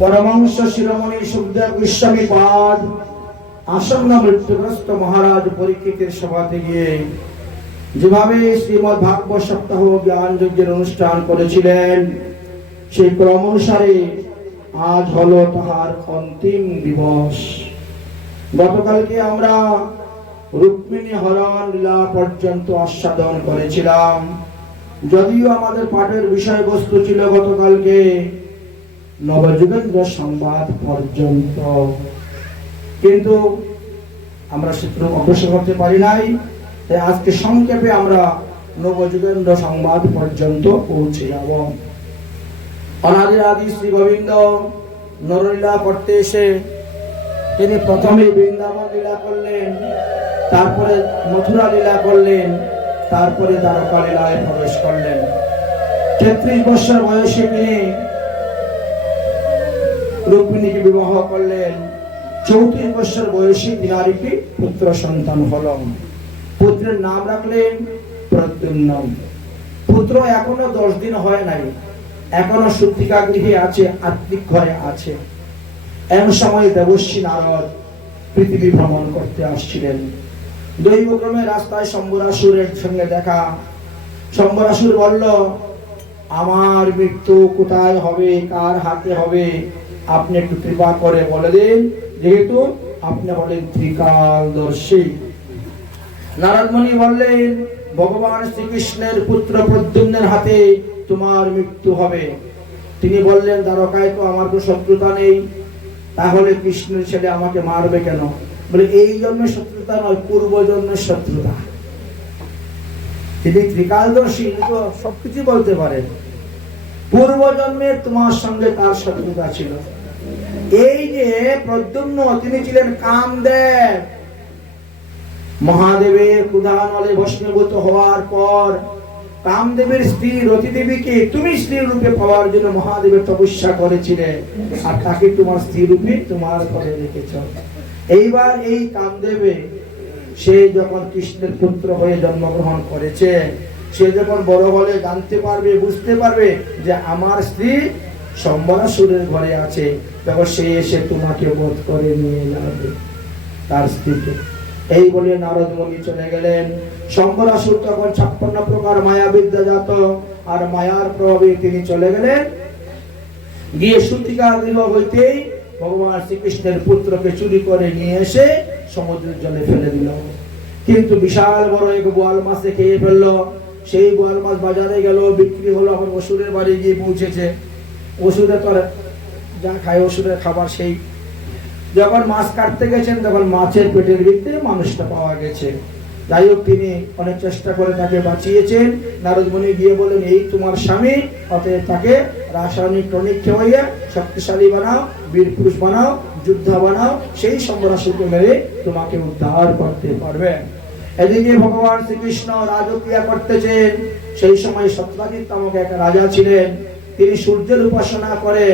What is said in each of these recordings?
পরমহংস শিরোমণি সুখদেব গোস্বামী পাদ আসন্ন মৃত্যুগ্রস্ত মহারাজ পরীক্ষিতের সভাতে গিয়ে যেভাবে শ্রীমদ্ ভাগবত সপ্তাহ জ্ঞান যজ্ঞের অনুষ্ঠান করেছিলেন, সেই ক্রম অনুসারে আজ হলো তাহার অন্তিম দিবস। গতকালকে আমরা রুক্মিণী হরণ লীলা পর্যন্ত আস্বাদন করেছিলাম। যদিও আমাদের পাঠের বিষয়বস্তু ছিল গতকালকে নবযুগেন্দ্র সংবাদ পর্যন্ত, কিন্তু আমরা সেটুকু অগ্রসর করতে পারি নাই। তাই আজকে সংক্ষেপে আমরা নবযুগেন্দ্র সংবাদ পর্যন্ত পৌঁছে যাব। অনাদি আদি শ্রী গোবিন্দ নরলীলা করতে এসে তিনি প্রথমে বৃন্দাবন লীলা করলেন, তারপরে মথুরা লীলা করলেন, তারপরে দ্বারকা লীলায় প্রবেশ করলেন। 33 বছর বয়সে তিনি রুক্মিণীকে বিবাহ করলেন। 34 বছর বয়সে তিনার একটি পুত্র সন্তান হল। পুত্রের নাম রাখলেন প্রদ্যুম্ন। পুত্র এখনো 10 দিন হয় নাই, এখনো সূত্রিকা গৃহে আছে, আত্মিক ঘরে আছে। এমন সময় দেবর্ষী নারদ পৃথিবী ভ্রমণ করতে আসছিলেন। দৈবক্রমে রাস্তায় শম্বরাসুরের সঙ্গে দেখা। শম্বরাসুর বলল, আমার মৃত্যু কোথায় হবে, কার হাতে হবে, আপনি একটু কৃপা করে বলে দিন, যেহেতু আপনি বলেন ত্রিকালদর্শী। নারদ মুনি বললেন, ভগবান শ্রীকৃষ্ণের পুত্র প্রদ্যুম্নের হাতে তোমার মৃত্যু হবে। তিনি বললেন, দ্বারকায় তো আমার কোনো শত্রুতা নেই, তাহলে কৃষ্ণের ছেলে আমাকে মারবে কেন? বলে, এই জন্মের শত্রুতা নয়, পূর্ব জন্মের শত্রুতা। তিনি ত্রিকালদর্শী, তো সবকিছু বলতে পারেন। পূর্ব জন্মে তোমার সঙ্গে তার শত্রুতা ছিল। এই যে প্রদ্যুম্ন, তিনি ছিলেন কামদেব। মহাদেবের ক্রোধানলে ভস্মীভূত হওয়ার পর কামদেবের স্ত্রী রতি দেবীকে তুমি স্ত্রী রূপে পাওয়ার জন্য মহাদেবের তপস্যা করেছিলে, আর তাকে তোমার স্ত্রী রূপে তোমার ঘরে রেখেছ। এইবার এই কামদেবে সে যখন কৃষ্ণের পুত্র হয়ে জন্মগ্রহণ করেছে, সে যখন বড় হলে জানতে পারবে, বুঝতে পারবে যে আমার স্ত্রী শম্বরাসুরের ঘরে আছে, তখন সে এসে তোমাকে বধ করে নিয়ে যাবে, তার স্ত্রীকে। এই বলে নারদ মুনি চলে গেলেন। শম্বরাসুর তখন 56 প্রকার মায়াবিদ্যা জাত, আর মায়ার প্রভাবে তিনি চলে গেলেন। গিয়ে সূতিকা গৃহ হইতেই ভগবান শ্রীকৃষ্ণের পুত্রকে চুরি করে নিয়ে এসে সমুদ্রের জলে ফেলে দিল। কিন্তু বিশাল বড় এক বোয়াল মাছে খেয়ে ফেললো। সেই বোয়াল মাছ বাজারে গেল, বিক্রি হলো, আবার অসুরের বাড়ি গিয়ে পৌঁছেছে। অসুরে তো যা খায়, অসুরের খাবার সেই। যখন মাছ কাটতে গেছেন, তখন মাছের পেটের ভিতরে মানুষটা পাওয়া গেছে। যাই হোক, তিনি অনেক চেষ্টা করে তাকে বাঁচিয়েছেন। নারদ মুনি গিয়ে বলেন, এই তোমার স্বামী, অতএব তাকে রাসায়নিক টনিক খাওয়াইয়া শক্তিশালী বানাও, বীর পুরুষ বানাও, যোদ্ধা বানাও, সেই শম্বরাসুরকে মেরে তোমাকে উদ্ধার করতে পারবে। এদিকে ভগবান শ্রীকৃষ্ণ রাজক্রিয়া করতেছেন। সেই সময় সত্যজিৎ নামক এক রাজা ছিলেন। তিনি সূর্যের উপাসনা করে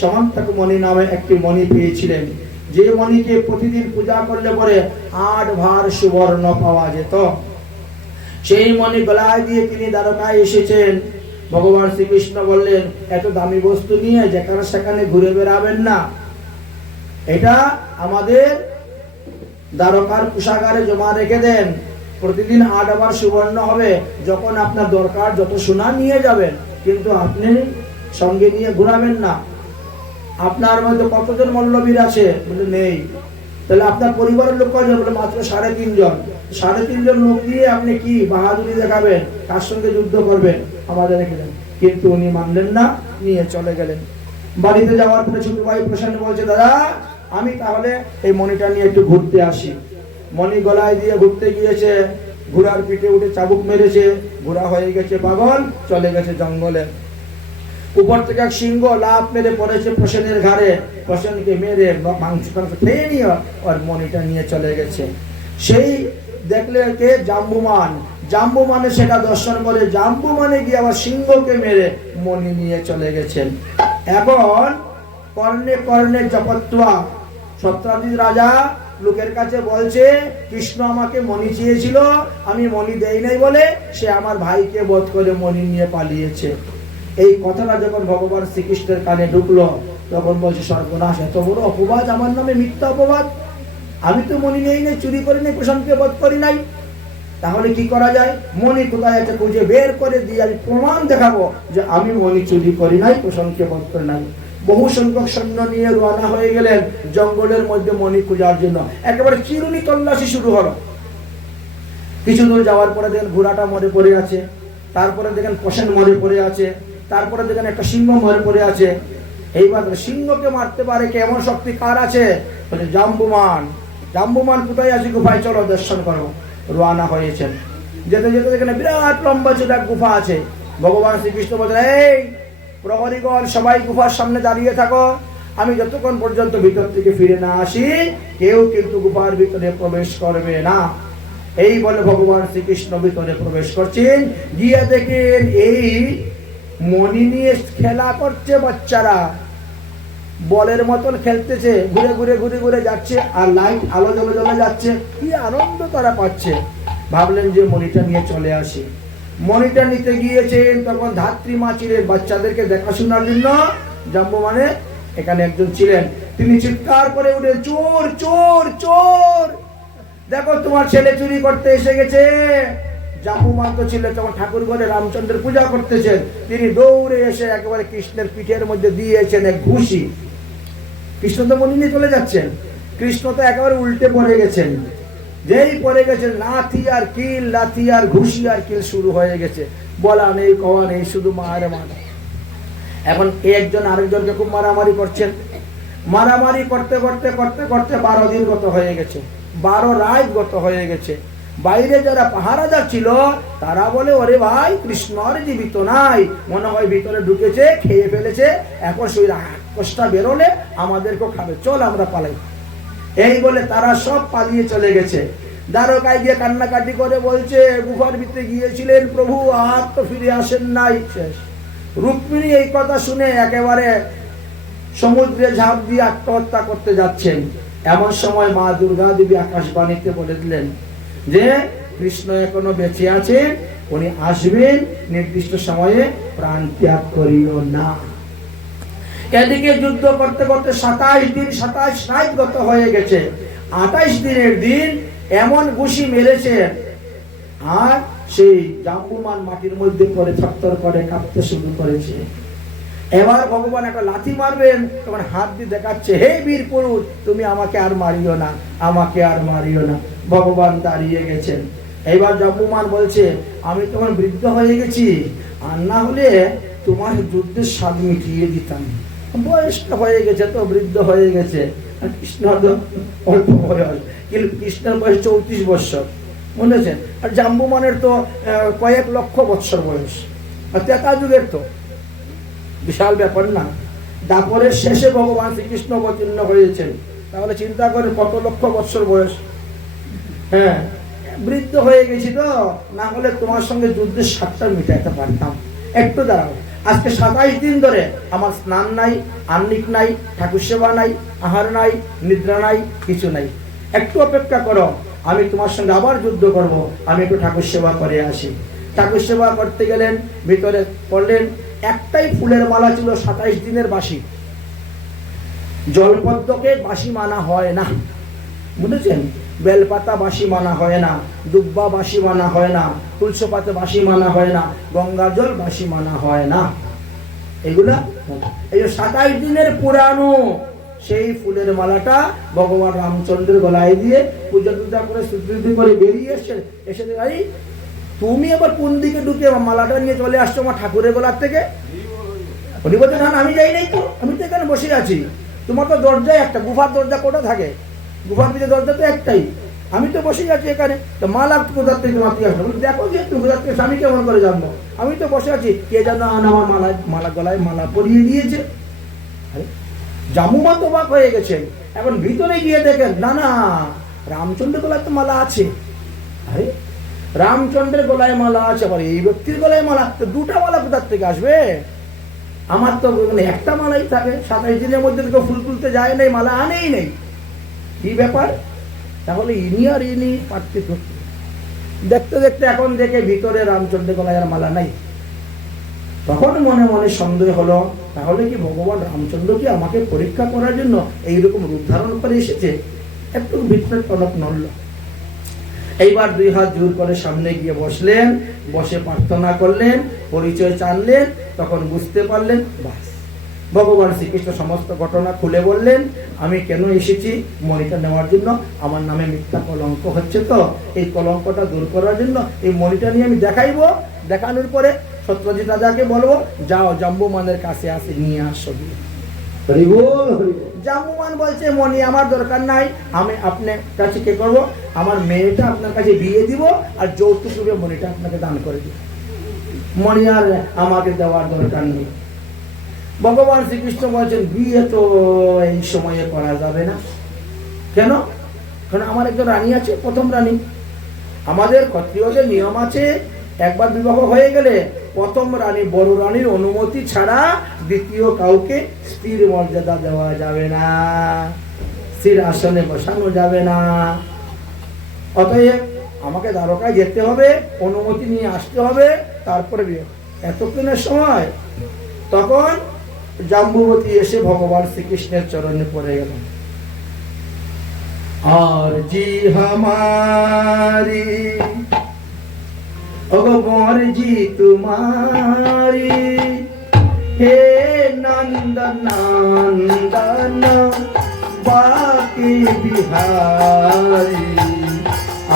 সমন্তক মণি নামে একটি মণি পেয়েছিলেন, যে মণিকে প্রতিদিন পূজা করলে পরে 8 ভার সুবর্ণ পাওয়া যেত। সেই মণি গলায় দিয়ে তিনি দ্বারকায় এসেছেন। ভগবান শ্রীকৃষ্ণ বললেন, এত দামি বস্তু নিয়ে যেখানে সেখানে ঘুরে বেড়াবেন না, এটা আমাদের দ্বারকার কোষাগারে জমা রেখে দেন। প্রতিদিন 8 ভার সুবর্ণ হবে, যখন আপনার দরকার যত সোনা নিয়ে যাবেন, কিন্তু আপনি সঙ্গে নিয়ে ঘুরাবেন না। আপনার মধ্যে কতজন মল্লবীর আছে? বলে, নেই। তাহলে আপনার পরিবারের লোক কয়জন? বলে, মাত্র 3.5 জন। 3.5 জন লোক দিয়ে আপনি কি বাহাদুরি দেখাবেন? কার সঙ্গে যুদ্ধ করবেন? আমাদের রেখে দেন। কিন্তু উনি মানলেন না, নিয়ে চলে গেলেন। বাড়িতে যাওয়ার পরে ছোট ভাই প্রসন্ন বলছে, দাদা আমি তাহলে এই মণিটা নিয়ে একটু ঘুরতে আসি। মণি গলায় দিয়ে ঘুরতে গিয়েছে, ঘোড়ার পিঠে উঠে চাবুক মেরেছে, ঘোড়া হয়ে গেছে পাগল, চলে গেছে জঙ্গলে। উপর থেকে এক সিংহ লাফ মেরে পড়েছে প্রসেনের ঘাড়ে, প্রসেনকে মেরে মাংস খেয়ে নিয়ে ওর মণিটা নিয়ে চলে গেছে। সেই দেখলে কে? জাম্বুমান। জাম্বুমানে সেটা দর্শন করে, জাম্বুমানে গিয়ে আবার সিংহকে মেরে মণি নিয়ে চলে গেছেন। এখন কর্ণে কর্ণে জপত্বা, সত্যজিৎ রাজা লোকের কাছে বলছে, কৃষ্ণ আমাকে মণি চেয়েছিল, আমি মণি দেই নাই বলে সে আমার ভাইকে বধ করে মণি নিয়ে পালিয়েছে। এই কথাটা যখন ভগবান শ্রীকৃষ্ণের কানে ঢুকলো, তখন বলছে সর্বনাশ, এত বড় অপবাদ আমার নামে, মিথ্যা অপবাদ, আমি তো মণি নেই নাই, চুরি করি নাই, প্রশান্তকে বধ করি নাই। তাহলে কি করা যায়? মণি কোথায় আছে খুঁজে বের করে দিয়ে আমি প্রমাণ দেখাবো যে আমি মণি চুরি করি নাই, প্রশান্তকে বধ করি নাই। বহু সংখ্যক সৈন্য নিয়ে রওনা হয়ে গেলেন জঙ্গলের মধ্যে মণি খোঁজার জন্য। একেবারে চিরুনি তল্লাশি শুরু হলো। কিছু দূর যাওয়ার পরে দেখেন ঘোড়াটা মরে পড়ে আছে, তারপরে দেখেন পোষণ মরে পড়ে আছে, তারপরে দেখেন একটা সিংহ মরে পড়ে আছে। এইবার সিংহকে মারতে পারে কে, এমন শক্তি কার আছে? বলে জাম্বুমান। জাম্বুমান কোথায় আছে? গুফায় চলো দর্শন করো। রওনা হয়েছেন। যেতে যেতে যেখানে বিরাট লম্বা ছোট এক গুফা আছে। ভগবান শ্রীকৃষ্ণ বলছেন, এই প্রহরীগণ সবাই গুফার সামনে দাঁড়িয়ে থাকো, আমি যতক্ষণ পর্যন্ত ভিতর থেকে ফিরে না আসি কেউ কিন্তু গুফার ভিতরে প্রবেশ করবে না। এই বলে ভগবান শ্রীকৃষ্ণ ভিতরে প্রবেশ করছেন। গিয়ে দেখেন এই মণি নিয়ে খেলা করছে বাচ্চারা, বলের মতন খেলতেছে, ঘুরে ঘুরে ঘুরে ঘুরে যাচ্ছে, আর লাইট আলো জ্বলে জ্বলে যাচ্ছে, কি আনন্দ তারা পাচ্ছে। ভাবলেন যে মণিটা নিয়ে চলে আসি। মণিটা নিতে গিয়েছেন, তখন ধাত্রী মা ছিলেন বাচ্চাদেরকে দেখাশোনার জন্য। জাম্বুমানে এখানে একজন ছিলেন, তিনি চিৎকার করে উঠেন, চোর চোর চোর, দেখো তোমার ছেলে চুরি করতে এসে গেছে। জাম্বুমান তো ছিলেন তখন ঠাকুর ঘরে রামচন্দ্রের পূজা করতেছেন, তিনি দৌড়ে এসে একেবারে কৃষ্ণের পিঠের মধ্যে দিয়েছেন এক ঘুষি। কৃষ্ণ তো মণি নিয়ে চলে যাচ্ছেন, কৃষ্ণ তো একেবারে উল্টে পড়ে গেছেন। যেই পড়ে গেছেন, লাথি আর কিল, লাথি আর ঘুষি আর কিল শুরু হয়ে গেছে। বলা নেই কওয়া নেই, শুধু মারে মারা। এখন একজন আরেকজনকে খুব মারামারি করছেন। মারামারি করতে করতে করতে করতে 12 দিন গত হয়ে গেছে, 12 রাত গত হয়ে গেছে। বাইরে যারা পাহারাদার ছিল তারা বলে, ওরে ভাই কৃষ্ণ আর জীবিত নাই, মনে হয় ভিতরে ঢুকেছে, খেয়ে ফেলেছে, এখন সেই কষ্ট বেরোলে আমাদেরকেও খাবে, চল আমরা পালাই। এই বলে তারা সব পালিয়ে চলে গেছে। দ্বারকায় গিয়ে কান্নাকাটি করে বলছে, গুহার ভিতরে গিয়েছিলেন প্রভু, আর তো ফিরে আসেন নাই, শেষ। রুক্মিণী এই কথা শুনে একেবারে সমুদ্রে ঝাঁপ দিয়ে আত্মহত্যা করতে যাচ্ছেন। এমন সময় মা দুর্গা দেবী আকাশবাণীতে বলে দিলেন যে কৃষ্ণ এখনো বেঁচে আছেন, উনি আসবেন, নির্দিষ্ট সময়ে প্রাণ ত্যাগ করিও না। এদিকে যুদ্ধ করতে করতে 27 দিন 27 রাত গত হয়ে গেছে। 28 দিনের দিন এমন ঘুষি মেরেছেন, আর সেই জাম্বুমান মাটির মধ্যে পড়ে থরথর করে কাঁপতে শুরু করেছে। এবার ভগবান একটা লাথি মারবেন, তখন হাত দিয়ে দেখাচ্ছে, হে বীর পুরুষ, তুমি আমাকে আর মারিও না, আমাকে আর মারিও না। ভগবান দাঁড়িয়ে গেছেন। এবার জাম্বুমান বলছে, আমি তখন বৃদ্ধ হয়ে গেছি, আর না হলে তোমার যুদ্ধের স্বাদ মিটিয়ে দিতাম। বয়সটা হয়ে গেছে তো, বৃদ্ধ হয়ে গেছে। আর কৃষ্ণ অল্প বয়স, কিন্তু কৃষ্ণের বয়স 34 বৎসর, বুঝেছেন? আর জাম্বুমানের তো কয়েক লক্ষ বৎসর বয়স, আর ত্রেতা যুগের তো বিশাল ব্যাপার না। দাপরের শেষে ভগবান শ্রীকৃষ্ণ অবতীর্ণ হয়েছেন, তাহলে চিন্তা করে কত লক্ষ বৎসর বয়স। হ্যাঁ, বৃদ্ধ হয়ে গেছি তো, না হলে তোমার সঙ্গে যুদ্ধের স্বাদটা মিটাইতে পারতাম। একটু দাঁড়াও, আজকে 27 দিন ধরে আমার স্নান নাই, আহ্নিক নাই, ঠাকুর সেবা নাই, আহার নাই, নিদ্রা নাই, কিছু নাই। একটু অপেক্ষা করো, আমি তোমার সঙ্গে আবার যুদ্ধ করব, আমি একটু ঠাকুর সেবা করে আসি। ঠাকুর সেবা করতে গেলেন, ভিতরে পড়লেন, একটাই ফুলের মালা ছিল 27 দিনের বাসি। জলপদ্মকে বাসি মানা হয় না, বুঝেছেন? বেলপাতা বাসি মানা হয় না, দুব্বা বাসি মানা হয় না, তুলসী পাতা বাসি মানা হয় না, গঙ্গা জল বাসি মানা হয় না। এগুলা এই 27 দিনের পুরানো সেই ফুলের মালাটা ভগবান রামচন্দ্রের গলায় দিয়ে পূজা টুজা করে স্তুতি করে বেরিয়ে এসে এসে এই তুমি আবার কোন দিকে ঢুকে মালাটা নিয়ে চলে আসছো আমার ঠাকুরের গলার থেকে? উনি বলছেন, না আমি যাই নাই তো, আমি তো এখানে বসে আছি। তোমার তো দরজায় একটা, গুফার দরজা কোটা থাকে, গুফার পিছনে দরজা তো একটাই, আমি তো বসে আছি এখানে, তো মালা কোথার থেকে তোমার দিয়ে আসলো? দেখো যে তুমি কোথার থেকে, আমি কেমন করে জানবো? আমি তো বসে আছি, কে জানো আমার মালা গলায় মালা পরিয়ে দিয়েছে। জাম্বুমান তো অবাক হয়ে গেছেন। এখন ভিতরে গিয়ে দেখেন, না না, রামচন্দ্রের গলায় তো মালা আছে। আরে রামচন্দ্রের গলায় মালা আছে, আবার এই ব্যক্তির গলায় মালা, তো দুটা মালা কোথার থেকে আসবে? আমার তো একটা মালাই থাকে, 27 দিনের মধ্যে তো ফুল তুলতে যায় নাই, মালা আনেই নেই, কি ব্যাপার? তাহলে ইনি আর ইনি পার্থক্য। দেখতে দেখতে এখন দেখে ভিতরে রামচন্দ্রের গলায় আর মালা নাই। তখন মনে মনে সন্দেহ হলো, তাহলে কি ভগবান রামচন্দ্র কি আমাকে পরীক্ষা করার জন্য এইরকম রূপ ধারণ করে এসেছে? একটু ভিতরের টনক নড়ল। এইবার 2 হাত জোর করে সামনে গিয়ে বসলেন, বসে প্রার্থনা করলেন, পরিচয় জানলেন। তখন বুঝতে পারলেন, বাস ভগবান শ্রীকৃষ্ণ সমস্ত ঘটনা খুলে বললেন, আমি কেন এসেছি মণিটা নেওয়ার জন্য। আমার নামে মিথ্যা কলঙ্ক হচ্ছে, তো এই কলঙ্কটা দূর করার জন্য এই মণিটা নিয়ে আমি দেখাইবো। দেখানোর পরে সত্যজিৎ রাজাকে বলবো, যাও জাম্বুমানের কাছে আসে নিয়ে আসো। জাম্বুমান বলছে, মণি আমার দরকার নাই, আমি আপনার কাছে কি করবো, আমার মেয়েটা আপনার কাছে বিয়ে দিব, আর যৌতুক রূপে মণিটা আপনাকে দান করে দিব। মণি আর আমাকে দেওয়ার দরকার নেই। ভগবান শ্রীকৃষ্ণ বলছেন, বিয়ে তো এই সময়ে করা যাবে না। কেন? কারণ আমার একজন রানী আছে, প্রথম রানী। আমাদের ক্ষত্রিয়দের নিয়ম আছে, একবার বিবাহ হয়ে গেলে প্রথম রানী, বড় রানীর অনুমতি ছাড়া দ্বিতীয় কাউকে স্ত্রীর মর্যাদা দেওয়া যাবে না, স্ত্রীর আসনে বসানো যাবে না। অতএব আমাকে দ্বারকায় যেতে হবে, অনুমতি নিয়ে আসতে হবে, তারপরে বিয়ে। এতক্ষণের সময় তখন জাম্বুবতী এসে ভগবান শ্রীকৃষ্ণের চরণে পড়ে গেল। আর জি হামারি অগবর জি তোমারি, হে নন্দন নন্দন বাকি বিহারি।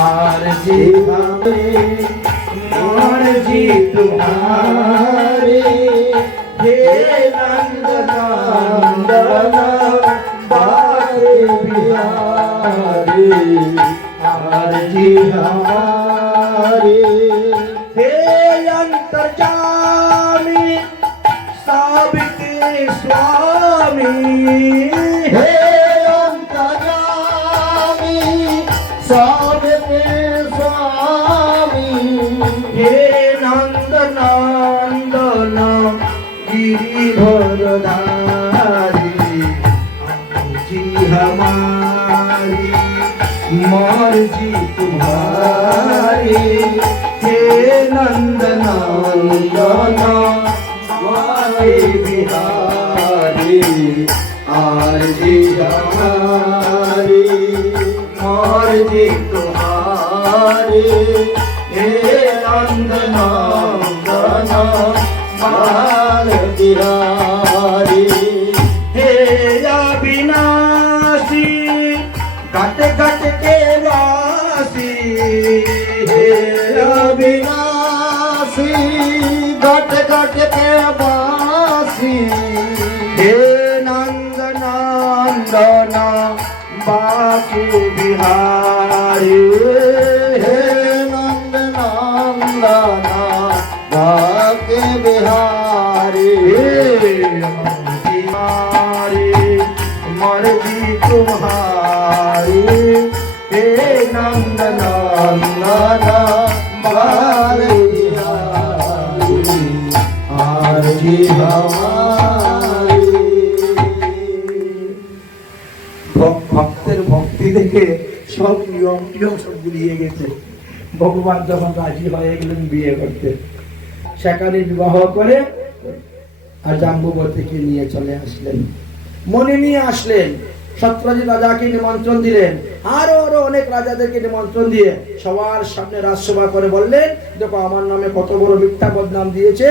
আর জি হামার জি তোমারি, हे नंदन बाके बिहारी। आरजी हमारे हे अंतर्यामी सबके स्वामी, हे अंतर्यामी सबके स्वामी, हे नंदन नंदन गिरिधरधारी। जी हमारी मर्जी तुम्हारी, हे नंदन नंदन वाले बिहारी। आरजी हमारी मर्जी तुम्हारी, हे नंदन नंदन बिहारी। हे अविनाशी घट घट के वासी, हे अविनाशी घट घट के वासी, हे नंद नंदन बाके बिहारी। हे नंद नंदन बाके बिहारी। मर्जी तुम्हारी, हे नंदन नंदन बाके बिहारी। आरजी हमारी। ভক্তের ভক্তি দেখে সব নিয়ম সব গুলিয়ে গেছে। ভগবান যখন রাজি হয়ে গেলেন বিয়ে করতে, সেখানে বিবাহ করে আর জাম্বুবতীকে নিয়ে চলে আসলেন, মণি নিয়ে আসলেন। সত্যজিৎ রাজাকে নিমন্ত্রণ দিলেন, আরো আরো অনেক রাজাদেরকে নিমন্ত্রণ দিয়ে সবার সামনে রাজসভা করে বললেন, দেখো আমার নামে কত বড় মিথ্যা বদনাম দিয়েছে,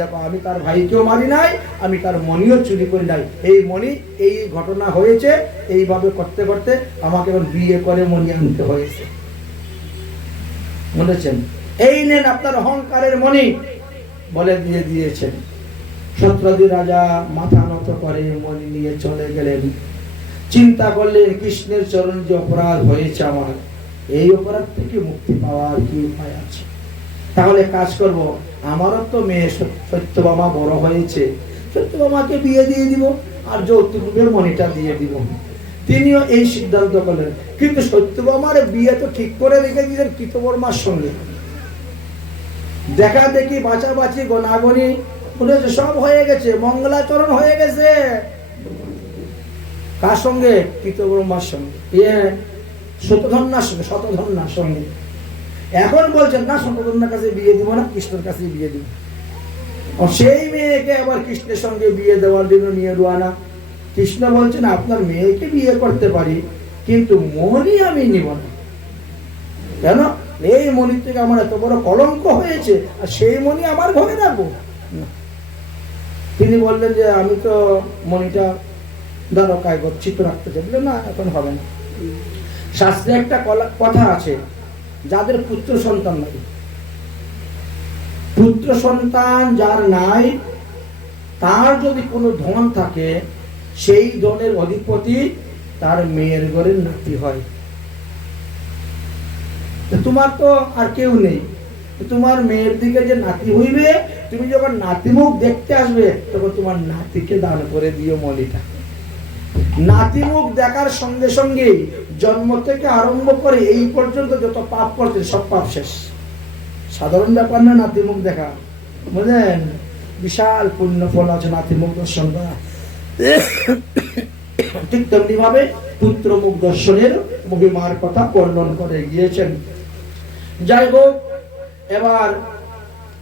দেখো আমি তার ভাইকেও মারি নাই, আমি তার মণিও চুরি করি নাই। এই মণি এই ঘটনা হয়েছে, এইভাবে করতে করতে আমাকে এখন বিয়ে করে মণি আনতে হয়েছে। বলেছেন, এই নেন আপনার অহংকারের মণি বলে দিয়ে দিয়েছেন। সত্যজিৎ রাজা মাথা নত করে মণি নিয়ে চলে গেলেন। চিন্তা করলেন, কৃষ্ণের চরণ যে অপরাধ হয়েছে আমার, এই অপরাধ থেকে মুক্তি পাওয়ার কি উপায় আছে? তাহলে কাজ করব, আমারও তো মেয়ে সত্যভামা বড় হয়েছে, সত্যভামাকে বিয়ে দিয়ে দিব, আর যৌতুক রূপে মণিটা দিয়ে দিব। তিনিও এই সিদ্ধান্ত করলেন। কিন্তু সত্যভামার বিয়ে তো ঠিক করে রেখে দিয়েছেন কৃতবর্মার সঙ্গে। দেখা দেখি বাঁচাবাচি গনাগনি সব হয়ে গেছে, মঙ্গলাচরণ হয়ে গেছে। কার সঙ্গে? কৃতবর্মার সঙ্গে, শতধন্যার সঙ্গে, শতধন্যার সঙ্গে। এখন বলছেন না, শতধন্যার কাছে বিয়ে দিব না, কৃষ্ণের কাছে বিয়ে দিব। সেই মেয়েকে আবার কৃষ্ণের সঙ্গে বিয়ে দেওয়ার জন্য নিয়ে রওনা। কৃষ্ণ বলছেন আপনার মেয়েকে বিয়ে করতে পারি, কিন্তু মণি আমি নিব না। কেন? এই মণির থেকে আমার এত বড় কলঙ্ক হয়েছে, আর সেই মণি আমার ঘরে রাখবো না। তিনি বললেন যে আমি তো মণিটা দ্বারকায় গচ্ছিত রাখতে চাই। না, এখন হবে না। শাস্ত্রে একটা কথা আছে, যাদের পুত্র সন্তান নাই, পুত্র সন্তান যার নাই, তার যদি কোনো ধন থাকে, সেই ধনের অধিপতি তার মেয়ের ঘরের নাতি হয়। তোমার তো আর কেউ নেই, তোমার মেয়ের দিকে যে নাতি হইবে, তুমি যখন নাতি মুখ দেখতে আসবে, তখন তোমার নাতিকে দান করে দিও মলিটা। নাতি মুখ দেখার সঙ্গে সঙ্গে জন্ম থেকে আরম্ভ করে এই পর্যন্ত যত পাপ করতে সব পাপ শেষ। সাধারণ ব্যাপার না নাতি মুখ দেখা, বুঝলেন? বিশাল পুণ্য ফল আছে নাতি মুখ দর্শন করা। ঠিক তেমনি ভাবে পুত্র মুখ দর্শনের মহিমার কথা বর্ণন করে গিয়েছেন। যাই হোক, এবার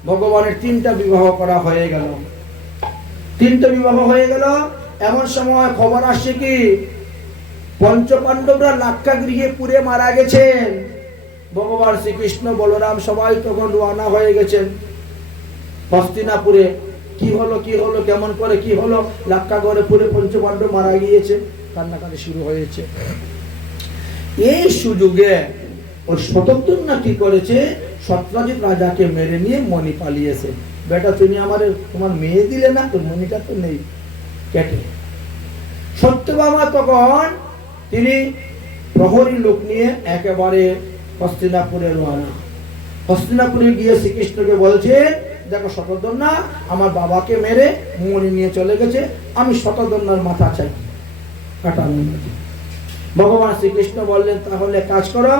ভগবানের 3টা বিবাহ করা হয়ে গেল। 3টা বিবাহ হয়ে গেল। এমন সময় খবর আসছে কি পঞ্চপাণ্ডবরা লাক্ষাগৃহে পুড়ে মারা গেছেন। ভগবান শ্রীকৃষ্ণ, বলরাম সবাই তখন রওনা হয়ে গেছেন হস্তিনাপুরে। কি হলো কি হলো, কেমন করে কি হলো, লাক্ষাগড়ে পুড়ে পঞ্চপাণ্ডব মারা গিয়েছে, কান্নাকাটি শুরু হয়েছে। এই সুযোগে ওর শতদ্রুম্ন কি করেছে, সত্যজিৎ রাজাকে মেরে নিয়ে মণি পালিয়েছে। বেটা তুমি তোমার মেয়ে দিলে না, তোর মণিটা তো নেই, কেটে। সত্যভামা তখন তিনি প্রহরী লোক নিয়ে একেবারে হস্তিনাপুরে রওনা। হস্তিনাপুরে গিয়ে শ্রীকৃষ্ণকে বলছে, দেখো শতদ্রুম্ন আমার বাবাকে মেরে মণি নিয়ে চলে গেছে, আমি শতদ্রুম্নের মাথা চাই, কাটানো। ভগবান শ্রীকৃষ্ণ বললেন, তাহলে কাজ করো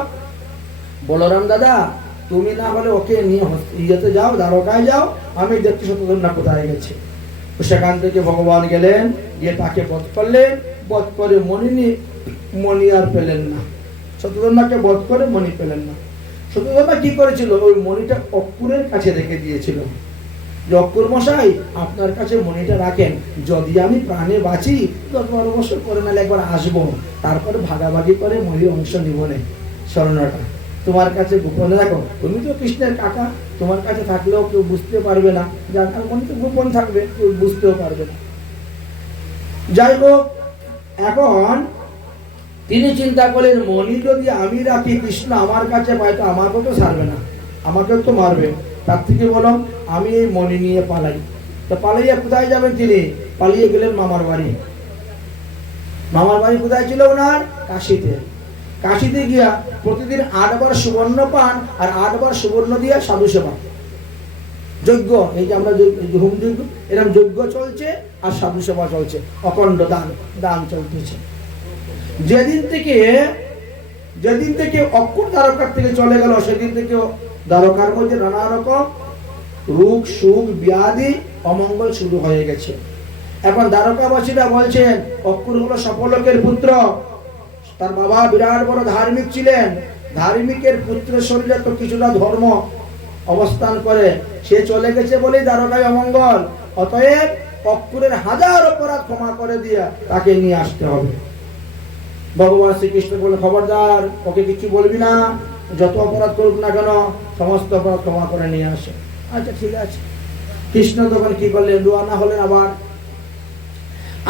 বলরাম দাদা, তুমি না হলে ওকে নিয়ে ইয়েতে যাও, দ্বারকায় যাও, আমি দেখছি শতদ্রুম্ন কোথায় গেছে। সেখান থেকে ভগবান গেলেন, গিয়ে তাকে বধ করলেন। বধ করে মণি আর পেলেন না। শতদ্রুম্নকে বধ করে মণি পেলেন না। শতদ্রুম্ন কি করেছিল, ওই মণিটা অক্রুরের কাছে রেখে দিয়েছিল। যে অক্রুর মশাই, আপনার কাছে মণিটা রাখেন, যদি আমি প্রাণে বাঁচি 10-12 বছর করে নাহলে একবার আসবো, তারপরে ভাগাভাগি করে মণির অংশ নিব না। স্বর্ণটা তোমার কাছে গোপনে রাখো, তুমি তো কৃষ্ণের কাকা, তোমার কাছে থাকলেও কেউ বুঝতে পারবে না, যার মনে তো গোপন থাকবে, কেউ বুঝতেও পারবে না। যাই হোক, এখন তিনি চিন্তা করলেন, মণি যদি আমি রাখি, কৃষ্ণ আমার কাছে পাই, তো আমাকেও তো ছাড়বে না, আমাকেও তো মারবে। তার থেকে বললাম আমি এই মণি নিয়ে পালাই। তো পালাইয়া কোথায় যাবেন তিনি? পালিয়ে গেলেন মামার বাড়ি। মামার বাড়ি কোথায় ছিল ওনার? কাশীতে। কাশীতে গিয়া প্রতিদিন 8 বার সুবর্ণ পান আর 8 বার সুবর্ণ দিয়া সাধু সেবা যজ্ঞ, এই যে আমরা হোম যজ্ঞ, এরকম যজ্ঞ চলছে আর সাধু সেবা চলছে, অখণ্ড দান চলতেছে। যেদিন থেকে অক্ষর দ্বারকার থেকে চলে গেল, সেদিন থেকে দ্বারকার মধ্যে নানা রকম রোগ সুখ ব্যাধি অমঙ্গল শুরু হয়ে গেছে। এখন দ্বারকাবাসীরা বলছেন, অক্ষর হলো সফলকের পুত্র, তার বাবা বিরাট বড় ধার্মিক ছিলেন, ধার্মিকের পুত্রের শরীরে তো কিছুটা ধর্ম অবস্থান করে, সে চলে গেছে বলেই দ্বারকায় অমঙ্গল। অতএব অক্ষরের 1000 অপরাধ ক্ষমা করে দিয়ে তাকে নিয়ে আসতে হবে। ভগবান শ্রীকৃষ্ণ বলে, খবরদার, ওকে কিছু বলবি না, যত অপরাধ করুক না কেন সমস্ত অপরাধ ক্ষমা করে নিয়ে আসে। আচ্ছা ঠিক আছে। কৃষ্ণ তখন কি করলেন, রওনা হলেন, আবার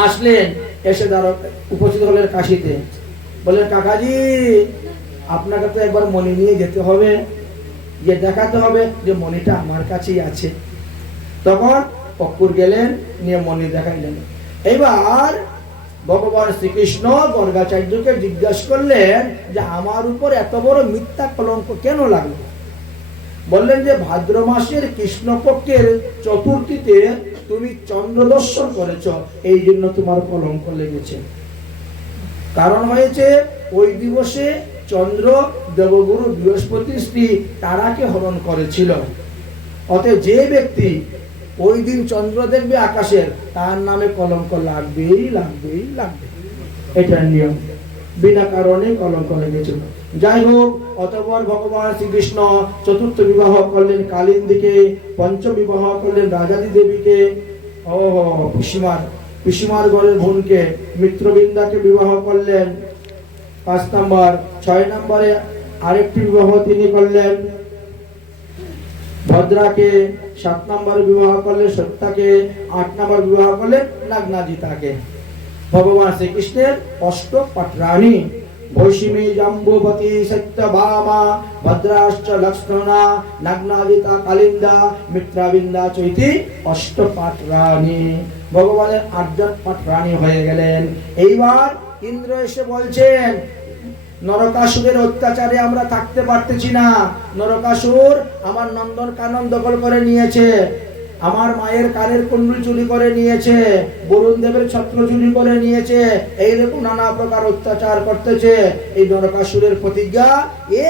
আসলেন, এসে উপস্থিত হলেন কাশীতে। বললেন, কাকাজি, আপনাকে তো একবার মণি নিয়ে যেতে হবে, গিয়ে দেখাতে হবে যে মণিটা আমার কাছেই আছে। তখন অক্রুর গেলেন, নিয়ে মণি দেখাইলেন। এবার ভগবান শ্রীকৃষ্ণ গর্গাচার্যকে জিজ্ঞাসা করলেন যে আমার উপর এত বড় মিথ্যা কলঙ্ক কেন লাগলো? বললেন যে ভাদ্র মাসের কৃষ্ণপক্ষের চতুর্থীতে তুমি চন্দ্র দর্শন করেছ, এই জন্য তোমার কলঙ্ক লেগেছে। কারণ হয়েছে ওই দিবসে চন্দ্র দেবগুরু বৃহস্পতির স্ত্রী তারাকে হরণ করেছিল। অতএব যে ব্যক্তি ওই দিন চন্দ্র দেখবে আকাশের, তার নামে কলঙ্ক লাগবেই লাগবেই লাগবে, এটা নিয়ম। বিনা কারণে কলঙ্ক লেগেছিল। যাই হোক, অতঃপর ভগবান শ্রীকৃষ্ণ চতুর্থ বিবাহ করলেন কালিন্দীকে, পঞ্চম বিবাহ করলেন রাজাদি দেবীকে, পিসিমার ঘরের বোনকে মিত্রবৃন্দাকে বিবাহ করলেন 5 নম্বর। 6 নম্বরে আরেকটি বিবাহ তিনি করলেন ভদ্রাকে, 7 নম্বরে বিবাহ করলেন সত্যাকে, 8 নম্বর বিবাহ করলেন নাগনাজিতাকে। ভগবান শ্রীকৃষ্ণের অষ্টপাটরানী ভৈষ্মী জাম্বুবতী সত্যভামা ভদ্রাশ্চ লক্ষ্মণা নাগনাজিতা কালিন্দা মিত্রাবিন্দা চৈতি অষ্টপাটরানী। ভগবানের 8জন পাটরানী হয়ে গেলেন। এইবার ইন্দ্র এসে বলছেন, নরকাসুরের অত্যাচারে আমরা থাকতে পারতেছি না। নরকাসুর আমার নন্দন কানন দখল করে নিয়েছে, আমার মায়ের কানের কুণ্ডল চুরি করে নিয়েছে, বরুণ দেবের ছত্র চুরি করে নিয়েছে, এইরকম নানা প্রকার অত্যাচার করতেছে। এই নরকাসুরের প্রতিজ্ঞা,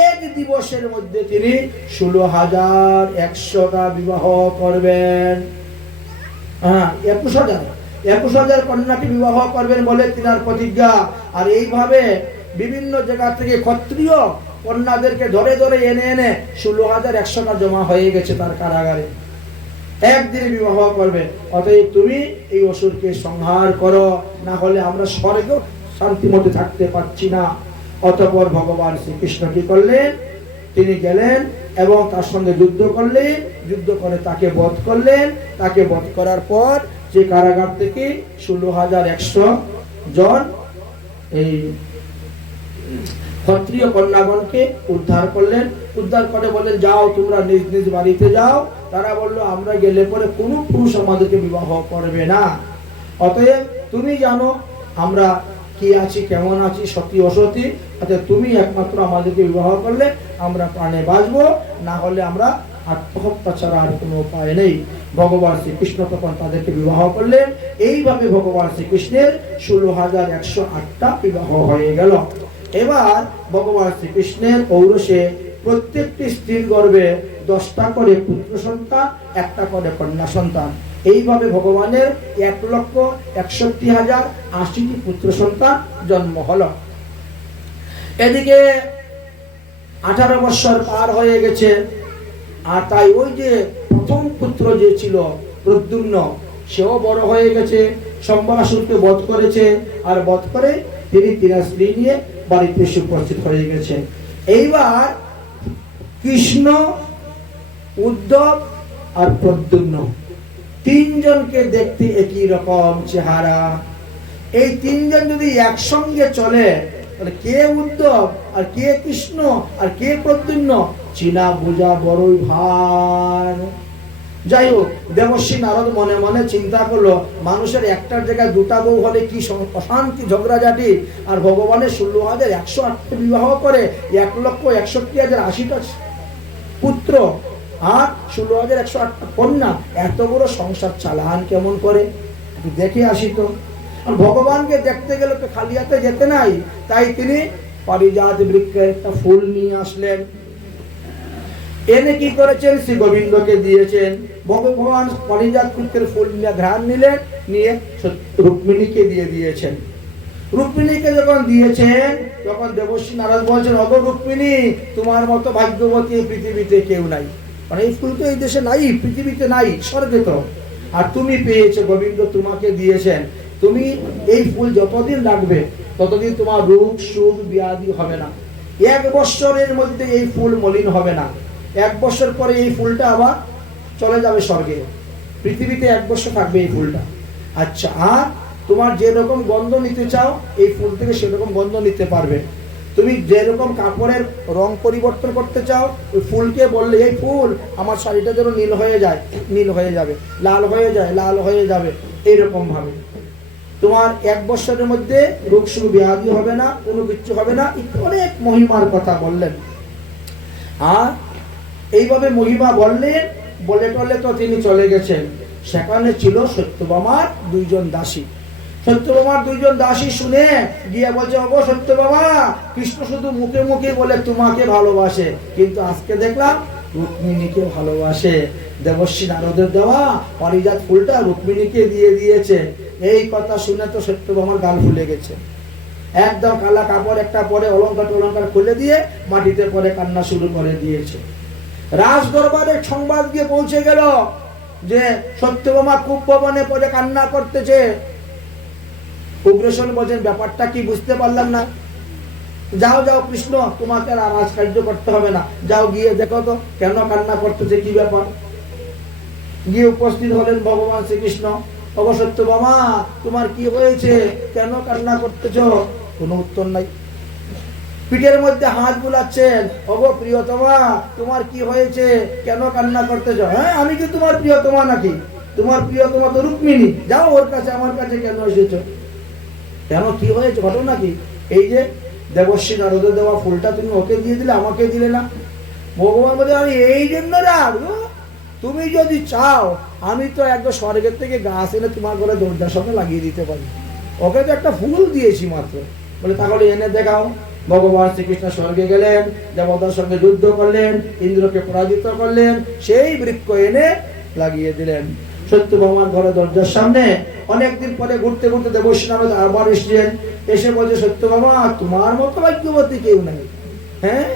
এক দিবসের মধ্যে তিনি 16,100টা বিবাহ করবেন। 21,000 কন্যাকে বিবাহ করবেন বলে তিনার প্রতিজ্ঞা। আর এইভাবে বিভিন্ন জায়গা থেকে ক্ষত্রিয় কন্যাদেরকে ধরে ধরে এনে এনে 16,100টা জমা হয়ে গেছে তার কারাগারে। একদিনে বিবাহ করবে। অতএব তুমি এই অসুরকে সংহার করো, না হলে আমরা স্বর্গে শান্তি মতে থাকতে পারছি না। অতঃপর ভগবান শ্রীকৃষ্ণ কি করলেন, তিনি গেলেন এবং তার সঙ্গে যুদ্ধ করলেন, যুদ্ধ করে তাকে বধ করলেন। তাকে বধ করার পর যে কারাগার থেকে 16,100 জন এই ক্ষত্রিয় কন্যাগণকে উদ্ধার করলেন। উদ্ধার করে বললেন, যাও তোমরা নিজ নিজ বাড়িতে যাও। তারা বলল, আমরা গেলে পরে কোনো পুরুষ আমাদেরকে বিবাহ করবে না। অতএব তুমি জানো আমরা কি আছি, কেমন আছি, সতী অসতী, অতএব তুমি একমাত্র আমাদেরকে বিবাহ করলে আমরা প্রাণে বাঁচবো, না হলে আমরা আত্মহত্যা ছাড়া আর কোনো উপায় নেই। ভগবান শ্রীকৃষ্ণ তখন তাদেরকে বিবাহ করলেন। এইভাবে ভগবান শ্রীকৃষ্ণের 16,108টা বিবাহ হয়ে গেল। এবার ভগবান শ্রীকৃষ্ণের ঔরসে প্রত্যেকটি স্ত্রীর গর্ভে 10টা করে পুত্র সন্তান, 1টা করে কন্যা সন্তান। এইভাবে ভগবানের 1,61,080টি পুত্র সন্তান জন্ম হলো। এদিকে 18 বৎসর পার হয়ে গেছে। আর তাই ওই যে প্রথম পুত্র যে ছিল প্রদ্যুম্ন, সেও বড় হয়ে গেছে, শম্বাসুরকে বধ করেছে। আর বধ করে তিনি তিনার স্ত্রী নিয়ে বাড়িতে এসে উপস্থিত হয়ে গেছে। এইবার কৃষ্ণ, উদ্ধব আর প্রদ্যুম্ন 3 জনকে দেখতে একই রকম চেহারা। এই 3 জন যদি একসঙ্গে চলে, তাহলে কে উদ্ধব আর কে কৃষ্ণ আর কে প্রদ্যুম্ন, চিনা বোঝা বড়ই ভার। যাই হোক, দেবর্ষী নারদ মনে মনে চিন্তা করলো, মানুষের একটার জায়গায় 2টা বউ হলে কি অশান্তি ঝগড়াঝাটি। আর ভগবানের 16,108 বিবাহ করে 1,61,080টা পুত্র আর 16,108টা কন্যা, এত বড় সংসার চালান কেমন করে, দেখে আসি তো। আর ভগবানকে দেখতে গেলে তো খালি হাতে যেতে নাই। তাই তিনি পারিজাত বৃক্ষের একটা ফুল নিয়ে আসলেন, এনে কি করেছেন, শ্রী গোবিন্দকে দিয়েছেন। ভগবান পারিজাত বৃক্ষের ফুল নিয়ে ঘ্রাণ নিলেন, নিয়ে রুক্মিণীকে দিয়ে দিয়েছেন। রুক্মিণীকে যখন দিয়েছেন, তখন দেবর্ষী নারদ বলছেন, অগো রুক্মিণী, তোমার মতো ভাগ্যবতী পৃথিবীতে কেউ নাই। মানে এই ফুল তো এই দেশে নাই, পৃথিবীতে নাই, স্বর্গে তো। আর তুমি পেয়েছো, গোবিন্দ তোমাকে দিয়েছেন। তুমি এই ফুল যতদিন রাখবে, ততদিন তোমার রোগ সুখ ব্যাধি হবে না। 1 বৎসরের মধ্যে এই ফুল মলিন হবে না। 1 বৎসর পরে এই ফুলটা আবার চলে যাবে স্বর্গে। পৃথিবীতে 1 বৎসর থাকবে এই ফুলটা। আচ্ছা, আর তোমার যেরকম গন্ধ নিতে চাও, এই ফুল থেকে সেরকম গন্ধ নিতে পারবে। তুমি যেরকম কাপড়ের রং পরিবর্তন করতে চাও, ওই ফুলকে বললে, এই ফুল আমার শাড়িটা যেন নীল হয়ে যায়, নীল হয়ে যাবে, লাল হয়ে যায়, লাল হয়ে যাবে। এইরকম ভাবে তোমার 1 বৎসরের মধ্যে রোগ সুখ ব্যাধি হবে না, কোনো কিছু হবে না। অনেক মহিমার কথা বললেন। আর এইভাবে মহিমা বললেন, বলে টলে তো তিনি চলে গেছেন। সেখানে ছিল সত্যভামার 2 জন দাসী। সত্যভামার 2 জন দাসী শুনে গিয়ে বলছে, ওগো সত্যভামা, কৃষ্ণ শুধু মুখে মুখে বলে তোমাকে ভালোবাসে, কিন্তু আজকে দেখলাম রুক্মিণীকে ভালোবাসে। দেবর্ষী নারদের দেওয়া পারিজাত ফুলটা রুক্মিণীকে দিয়ে দিয়েছে। এই কথা শুনে তো সত্যভামার গাল ফুলে গেছে। একদম কালা কাপড় একটা পরে অলঙ্কার টলঙ্কার খুলে দিয়ে মাটিতে পরে কান্না শুরু করে দিয়েছে। রাজ দরবারে সংবাদ গিয়ে পৌঁছে গেল যে সত্যভামা কূপ ভবনে পরে কান্না করতেছে। উগ্রসেন বলছেন, ব্যাপারটা কি বুঝতে পারলাম না। যাও যাও কৃষ্ণ, তোমাকে আর রাজকার্য করতে হবে না, যাও গিয়ে দেখো তো কেন কান্না করতেছে, কি ব্যাপার। গিয়ে উপস্থিত হলেন ভগবান শ্রীকৃষ্ণ। ওগো সত্যভামা, তোমার কি হয়েছে, কেন কান্না করতেছ? কোনো উত্তর নাই। পিঠের মধ্যে হাত বুলাচ্ছেন, ওগো প্রিয়তমা, তোমার কি হয়েছে, কেন কান্না করতেছ? হ্যাঁ, আমি কি তোমার প্রিয়তমা নাকি? তোমার প্রিয়তমা তো রুক্মিণী, যাও ওর কাছে, আমার কাছে কেন এসেছো? কেন, কি হয়েছে, ঘটনা কি? এই যে দেবশ্রী নারদের দেওয়া ফুলটা তুমি ওকে দিয়ে দিলে, আমাকে দিলে না। ভগবান বলে, আমি এই জন্য রাখবো, তুমি যদি চাও আমি তো একদম স্বর্গের থেকে গাছ এনে তোমার ঘরে দরজার সামনে লাগিয়ে দিতে পারি। ওকে তো একটা ফুল দিয়েছি মাত্র। বলে তাহলে এনে দেখাও। ভগবান শ্রীকৃষ্ণ স্বর্গে গেলেন, দেবতার সঙ্গে যুদ্ধ করলেন, ইন্দ্রকে পরাজিত করলেন, সেই বৃক্ষ এনে লাগিয়ে দিলেন সত্যভামার ঘরে দরজার সামনে। অনেকদিন পরে ঘুরতে ঘুরতে দেবশ্রী নারদ আবার এসেছেন। এসে বলছে, সত্যভামা, তোমার মতো ভাগ্যবতী কেউ নাই। হ্যাঁ,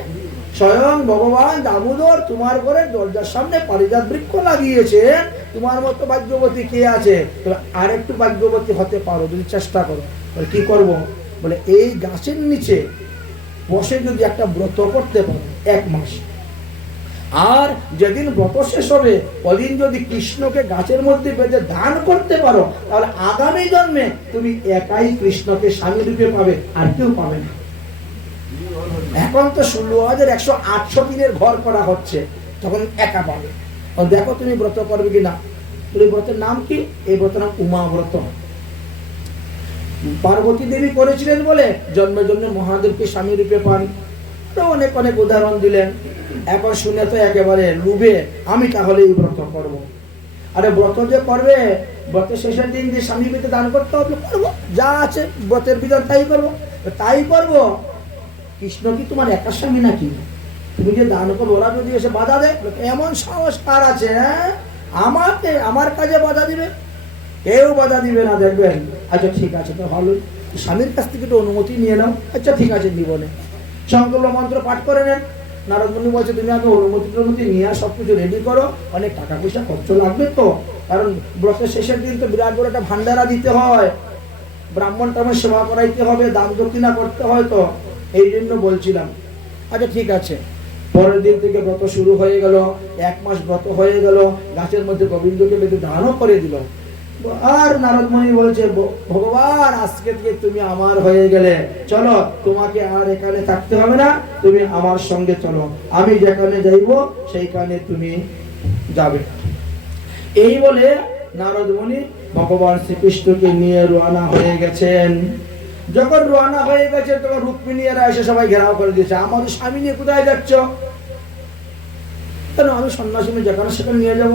স্বয়ং ভগবান দামোদর তোমার ঘরে দরজার সামনে পারিজাত বৃক্ষ লাগিয়েছেন, তোমার মতো ভাগ্যবতী কে আছে? আর একটু ভাগ্যবতী হতে পারো যদি চেষ্টা করো। কি করব? বলে এই গাছের নিচে বসে যদি একটা ব্রত করতে পারো 1 মাস, আর যেদিন ব্রত শেষ হবে ওদিন যদি কৃষ্ণকে গাছের মধ্যে বেঁধে দান করতে পারো, তাহলে আগামী জন্মে তুমি একাই কৃষ্ণকে স্বামী রূপে পাবে, আর কেউ পাবে না। এখন তো 16,108 দিনের ঘর করা হচ্ছে, তখন একা পাবে। দেখো তুমি ব্রত করবে কিনা। এই ব্রতের নাম কি? এই ব্রতের নাম উমা ব্রত। পার্বতী দেবী করেছিলেন বলে জন্মে জন্মে মহাদেবকে স্বামী রূপে পান। তো অনেক অনেক উদাহরণ দিলেন। এখন শুনে তো একেবারে লুবে, আমি তাহলে এই ব্রত করব। আরে ব্রত যে করবে, ব্রতের শেষের দিন যে স্বামী পেতে দান করতে হবে, করবো, যা আছে ব্রতের বিধান তাই করবো। তাই করবো, কৃষ্ণ কি তোমার একার স্বামী নাকি? তুমি যে দান করো, ওরা যদি এসে বাধা দেয়, এমন সংস্কার আছে, হ্যাঁ, আমাকে আমার কাজে বাধা দিবে? কেউ বাধা দিবে না, দেখবেন। আচ্ছা ঠিক আছে, তো ভালো, স্বামীর কাছ থেকে একটু অনুমতি নিয়ে নাও। আচ্ছা ঠিক আছে, নিবনে। সংকল্প মন্ত্র পাঠ করে নেন। নারদ মুনি বলছে, তুমি আগে অনুমতি নিয়ে সবকিছু রেডি করো, অনেক টাকা পয়সা খরচ লাগবে তো, কারণ ব্রতের শেষের দিন তো বিরাট বড় একটা ভান্ডারা দিতে হয়, ব্রাহ্মণ টামণ সেবা করাইতে হবে, দান দক্ষিণা করতে হয়, তো এই জন্য বলছিলাম। আচ্ছা ঠিক আছে। পরের দিন থেকে ব্রত শুরু হয়ে গেল। 1 মাস ব্রত হয়ে গেল। গাছের মধ্যে গোবিন্দকে বেঁধে দানও করে দিল। আর নারদ মুনি বলছে, ভগবান, আজকে থেকে তুমি আমার হয়ে গেলে, চলো, তোমাকে আর এখানে থাকতে হবে না, তুমি আমার সঙ্গে চলো, আমি যেখানে যাইব সেইখানে তুমি যাবে। এই বলে নারদ মুনি ভগবান শ্রীকৃষ্ণকে নিয়ে রওনা হয়ে গেছেন। যখন রওনা হয়ে গেছে, তখন রুক্মিণীরা এসে সবাই ঘেরাও করে দিয়েছে, আমাদের স্বামী নিয়ে কোথায় যাচ্ছ? কেন, আমি সন্ন্যাসী যেখানে সেখানে নিয়ে যাব,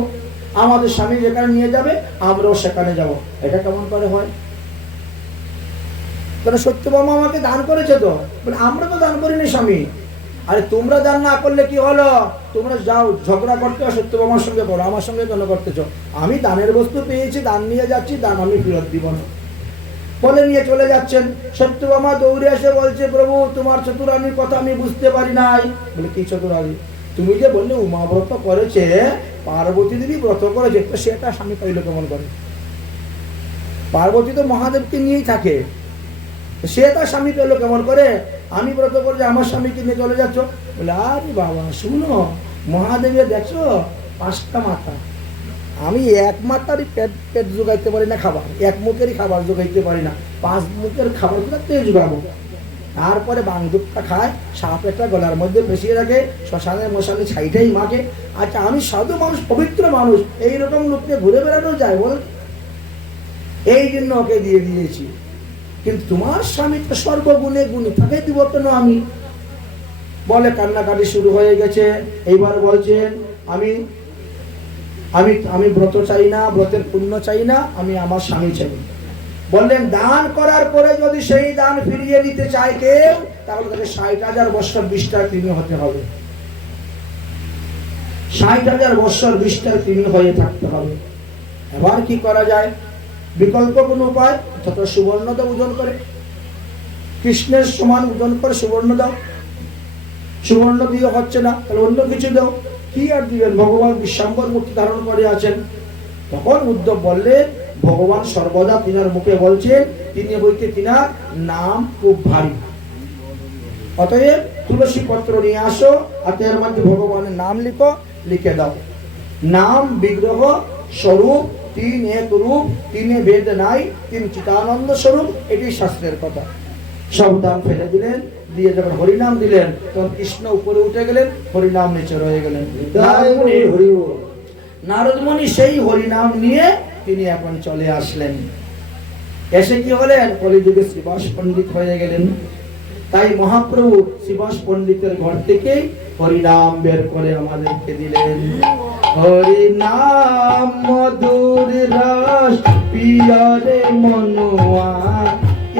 আমাদের স্বামী যেখানে নিয়ে যাবে আমরাও সেখানে যাব। এটা কেমন করে হয়? কারণ সত্যভামা আমাকে দান করেছে, তো বলে আমরা তো দান করিনি স্বামী। আরে তোমরা দান না করলে কি হলো? তোমরা যাও ঝগড়া করতে সত্যভামার সঙ্গে করো, আমার সঙ্গে কেন করতেছ? আমি দানের বস্তু পেয়েছি, দান নিয়ে যাচ্ছি, দান আমি ফেরত দিব না বলে নিয়ে চলে যাচ্ছেন। সত্যভামা দৌড়ে এসে বলছে, প্রভু, তোমার চতুরানির কথা আমি বুঝতে পারি নাই। বলে কি চতুরানি? তুমি যে বললে উমা ব্রত করেছে, পার্বতী দেবী ব্রত করেছে, তো সেটা স্বামী পাইল কেমন করে? পার্বতী তো মহাদেবকে নিয়েই থাকে, সে তার স্বামী পেল কেমন করে? আমি ব্রত করলে আমার স্বামীকে নিয়ে চলে যাচ্ছ? বলে আরে বাবা, শুনো, মহাদেবের দেখছো 5টা মাথা, আমি 1 মাথারই পেট জোগাইতে পারি না, খাবার 1 মুখেরই খাবার জোগাইতে পারি না, 5 মুখের খাবার কোথাতে জোগাবো? তারপরে বাংদুকটা খায়, সাপ একটা গলার মধ্যে পেশিয়ে রাখে, শ্মশানের মশানে ছাইটাই মাখে। আচ্ছা, আমি সাধু মানুষ, পবিত্র মানুষ, এইরকম লোককে ঘুরে বেড়ানো যায় বল? এই জন্য ওকে দিয়ে দিয়েছি। কিন্তু তোমার স্বামী তো সর্বগুণে গুণী, তাকে দিব কেন আমি? বলে কান্নাকাটি শুরু হয়ে গেছে। এইবার বলছেন, আমি আমি আমি ব্রত চাই না, ব্রতের পুণ্য চাই না, আমি আমার স্বামী চাই। বললেন, দান করার পরে যদি সেই দান ফিরিয়ে নিতে চায় কেউ, তাহলে তাকে 60,000 বৎসর বিষ্ঠার কৃমি হতে হবে। 60,000 বৎসর বিষ্ঠার কৃমি হয়ে থাকতে হবে। এবার কি করা যায়? বিকল্প কোন উপায়? তথা সুবর্ণ তো ওজন করে। কৃষ্ণের সমান ওজন করে সুবর্ণ দাও, সুবর্ণ দিয়ে হচ্ছে না, তাহলে অন্য কিছু দাও। কি আর দিবেন, ভগবান বিশ্বম্বর মূর্তি ধারণ করে আছেন। তখন উদ্ধব বললেন, ভগবান সর্বদা তিনার মুখে বলছেন, তিনি বইতে তিনার নাম খুব ভারী, অতএব তুলসী পত্র নিয়ে আসো, আর এর মধ্যে ভগবানের নাম লিখো, লিখে দাও। নাম বিগ্রহ স্বরূপ, তিন এক রূপ, তিনে ভেদ নাই, তিন চিতানন্দ স্বরূপ, এটি শাস্ত্রের কথা। সব দাম ফেলে দিলেন, দিয়ে যখন হরিনাম দিলেন তখন কৃষ্ণ উপরে উঠে গেলেন, হরিনাম নিচে রয়ে গেলেন। নারদমণি সেই হরিনাম নিয়ে তিনি এখন চলে আসলেন। এসে কি হলেন, কলিযুগে শ্রীবাস পণ্ডিত হয়ে গেলেন। তাই মহাপ্রভু শ্রীবাস পণ্ডিতের ঘর থেকে হরিনাম বের করে আমাদেরকে দিলেন। হরিনাম মধুর রস পিয়রে মনুয়া,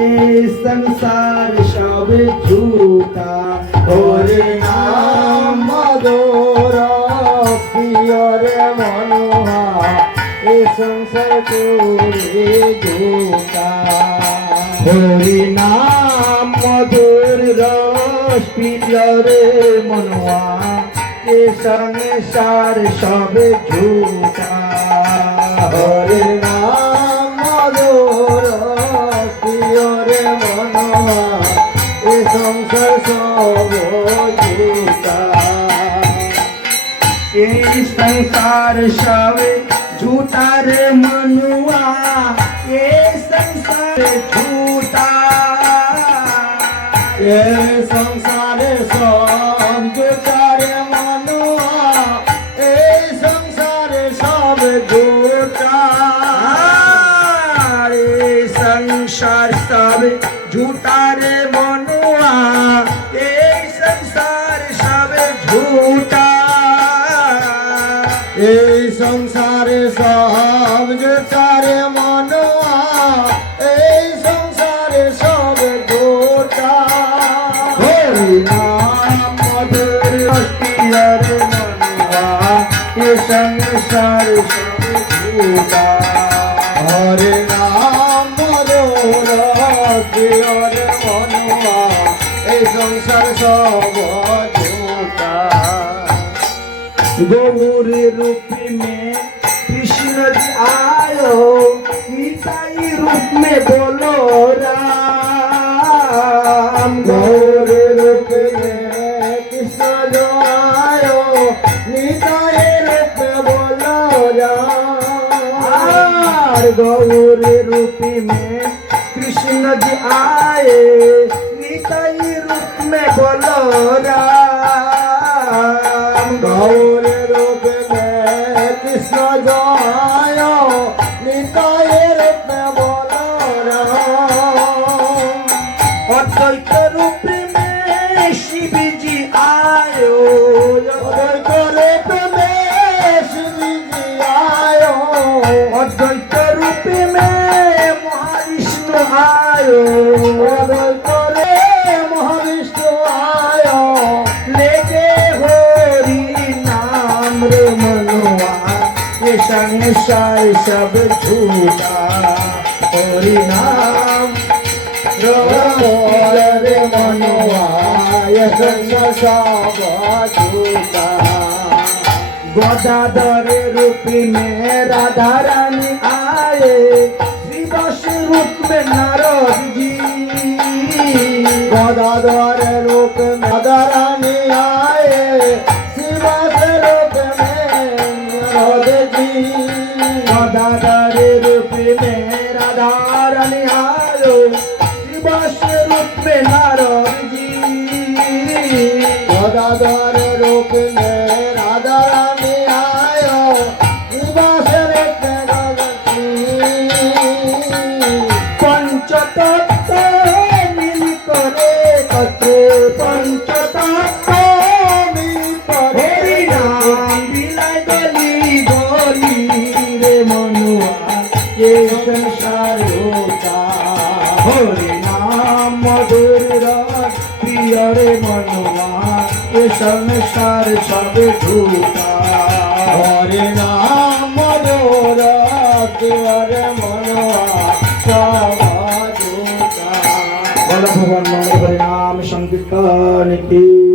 এই সংসার সব ঝুটা। হরিনাম মধুর রস পিয়রে মনুয়া, এই সংসার চোরে ঝুটা। হরিনাম মধুর রস পিয়রে মনুয়া, এই সংসার সব ঝুটা। হরিনাম মধুর রস পিয়রে মনুয়া, এই সংসার সব ঝুটা। এই সংসার সব झूठा रे मनुआ, ये संसार झूठा। ये संसार सब झूठा रे मनुआ, ये संसार सब झूठा। ये संसार सब झूठा रे मनुआ, ये संसार सब झूठा। এই সংসারে সব জোটারে মনোয়া, এই সংসারে সব জোটা। হরিনাম মধুর রস পিয়রে মনোয়া, এই সংসার সব জোটা। হরিনাম মধুর রস পিয়রে মনোয়া, এই সংসার সব জোটা। गौर रूप में कृष्ण जी आयो, निताई रूप में बोलो राम। गौर रूप में कृष्ण जो आयो, निताई रूप में बोलो राम। गौर रूप में कृष्ण जी आए, निताई रूप में बोलो राम। गौर रूप में कृष्ण जो आयो, निताई रूप में बोलो राम। अद्वैत रूप में शिव जी आयो, अद्वैत रूप में शिव जी आयो। अद्वैत रूप में महाविष्णु आयो, अद्वैत महाविष्णु आयो। लेके होरी नाम रे मनुआ, ये संसार सब झूठा। होरी नाम रे मनुआ, ये संसार सब झूठा। गदाधर रूप में राधा रानी आए, श्रीवास रूप में नारद जी। गदाधर रूप में राधा रानी आए, श्रीवास रूप में नारद जी। गदाधर रूप में राधा रानी आयो, श्रीवास रूप में नारद जी। गदाधर रूप में राधा रानी आयो, श्रीवास रूप में नारद जी। पंचतत्व मिलित रे कत्रे, पंचतत्व मिलित रे नाम बिलाई गली गली रे मनुआ, ये संसार होता। हरि नाम मधुर रस पियरे मनुआ, ये संसार सब झूठा। हरि नाम मधुर रस पियरे मनुआ, सब झूठा। भगवान हरि नाम संकीर्तन की